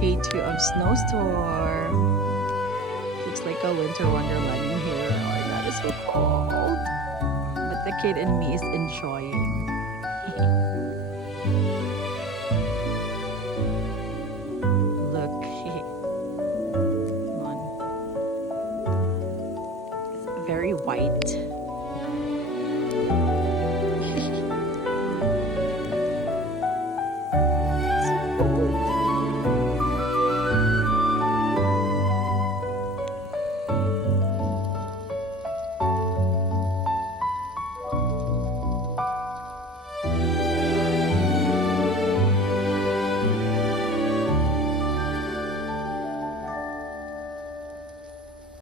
day 2 of snowstorm. Looks like a winter wonderland in here. Oh my god, it's so cold. But the kid in me is enjoying.